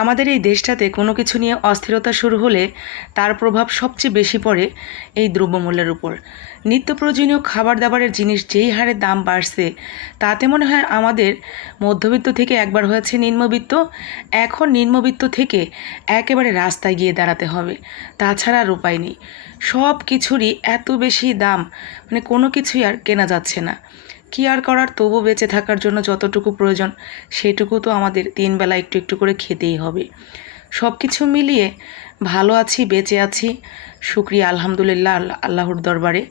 আমাদের এই দেশটাতে কোনো কিছু নিয়ে অস্থিরতা শুরু হলে তার প্রভাব সবচেয়ে বেশি পড়ে এই দ্রব্যমূল্যের উপর। নিত্য প্রয়োজনীয় খাবার দাবারের জিনিস যেই হারে দাম বাড়ছে, তাতে মনে হয় আমাদের মধ্যবিত্ত থেকে একবার হয়েছে নিম্নবিত্ত, এখন নিম্নবিত্ত থেকে একেবারে রাস্তায় গিয়ে দাঁড়াতে হবে। তাছাড়া আর উপায় নেই। সব কিছুরই এত বেশি দাম মানে কোনো কিছুই আর কেনা যাচ্ছে না। কি আর করার? তবু বেঁচে থাকার জন্য যতটুকু প্রয়োজন, সেটুকু তো আমাদের তিনবেলা একটু একটু করে খেতেই হবে। সব কিছু মিলিয়ে ভালো আছি, বেঁচে আছি। শুক্রিয়া, আলহামদুলিল্লাহ আল্লাহ আল্লাহর দরবারে।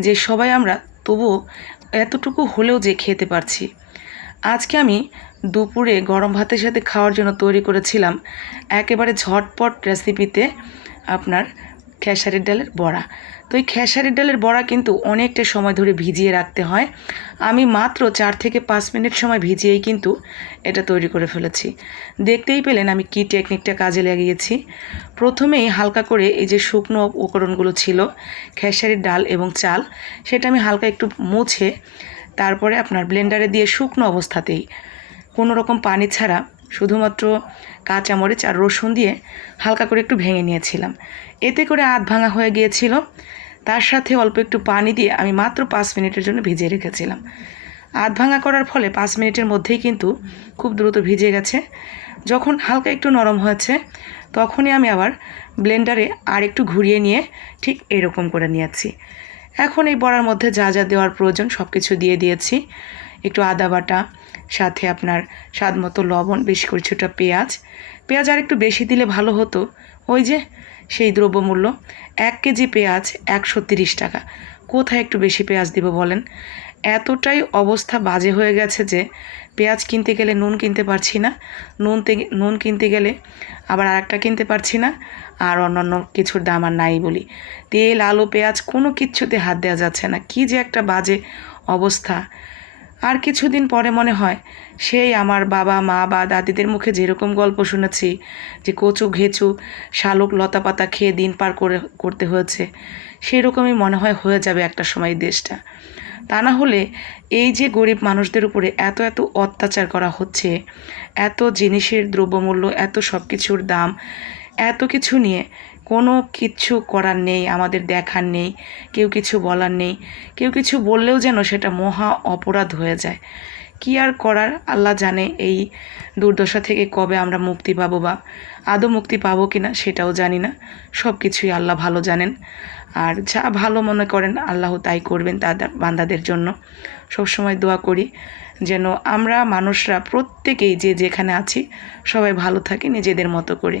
যে সবাই আমরা, তবুও এতটুকু হলেও যে খেতে পারছি। আজকে আমি দুপুরে গরম ভাতের সাথে খাওয়ার জন্য তৈরি করেছিলাম একেবারে ঝটপট রেসিপিতে আপনার খেসারির ডালের বড়া। তো এই খেসারির ডালের বড়া কিন্তু অনেকটা সময় ধরে ভিজিয়ে রাখতে হয়। আমি মাত্র চার থেকে পাঁচ মিনিট সময় ভিজিয়েই কিন্তু এটা তৈরি করে ফেলেছি। দেখতেই পেলেন আমি কি টেকনিকটা কাজে লাগিয়েছি। প্রথমেই হালকা করে এই যে শুকনো উপকরণগুলো ছিল, খেসারির ডাল এবং চাল, সেটা আমি হালকা একটু মুছে তারপরে আপনার ব্লেন্ডারে দিয়ে শুকনো অবস্থাতেই। কোনো রকম পানি ছাড়া শুধুমাত্র কাঁচামরিচ আর রসুন দিয়ে হালকা করে একটু ভেঙে নিয়েছিলাম। এতে করে আধ ভাঙা হয়ে গিয়েছিল। তার সাথে অল্প একটু পানি দিয়ে আমি মাত্র পাঁচ মিনিটের জন্য ভিজিয়ে রেখেছিলাম। আধ ভাঙা করার ফলে পাঁচ মিনিটের মধ্যেই কিন্তু খুব দ্রুত ভিজে গেছে। যখন হালকা একটু নরম হয়েছে, তখনই আমি আবার ব্লেন্ডারে আর একটু ঘুরিয়ে নিয়ে ঠিক এরকম করে নিয়েছি। এখন এই বড়ার মধ্যে যা যা দেওয়ার প্রয়োজন সব কিছু দিয়ে দিয়েছি। একটু আদা বাটা, সাথে আপনার স্বাদ মতো লবণ, বেশি করে ছোটা পেঁয়াজ। পেঁয়াজ আর একটু বেশি দিলে ভালো হতো। ওই যে, সেই দ্রব্যমূল্য, এক কেজি পেঁয়াজ একশো তিরিশ টাকা। কোথায় একটু বেশি পেঁয়াজ দিব বলেন? এতটাই অবস্থা বাজে হয়ে গেছে যে, পেঁয়াজ কিনতে গেলে নুন কিনতে পারছি না। নুন নুন কিনতে গেলে আবার আর একটা কিনতে পারছি না। আর অন্যান্য কিছুর দাম আর নাই বলি। তেল, আলু, পেঁয়াজ কোনো কিচ্ছুতে হাত দেওয়া যাচ্ছে না। কি যে একটা বাজে অবস্থা। আর কিছুদিন পরে মনে হয়, সেই আমার বাবা, মা বা দাদিদের মুখে যেরকম গল্প শুনেছি যে কচু ঘেঁচু, শালুক লতা পাতা খেয়ে দিন পার করে, করতে হয়েছে সেই রকমই মনে হয় হয়ে যাবে একটা সময় দেশটা। তা না হলে এই যে গরিব মানুষদের উপরে এত এত অত্যাচার করা হচ্ছে, এত জিনিসের দ্রব্যমূল্য, এত সব কিছুর দাম, এত কিছু নিয়ে কোনো কিচ্ছু করার নেই, আমাদের দেখার নেই, কেউ কিছু বলার নেই। কেউ কিছু বললেও যেন সেটা মহা অপরাধ হয়ে যায়। কি আর করার? আল্লাহ জানে এই দুর্দশা থেকে কবে আমরা মুক্তি পাবো বা আদৌ মুক্তি পাবো কি না সেটাও জানি না। সব কিছুই আল্লাহ ভালো জানেন। আর যা ভালো মনে করেন আল্লাহ তাই করবেন তাদের বান্দাদের জন্য। সবসময় দোয়া করি যেন আমরা মানুষরা প্রত্যেকেই যে যেখানে আছি সবাই ভালো থাকি নিজেদের মতো করে।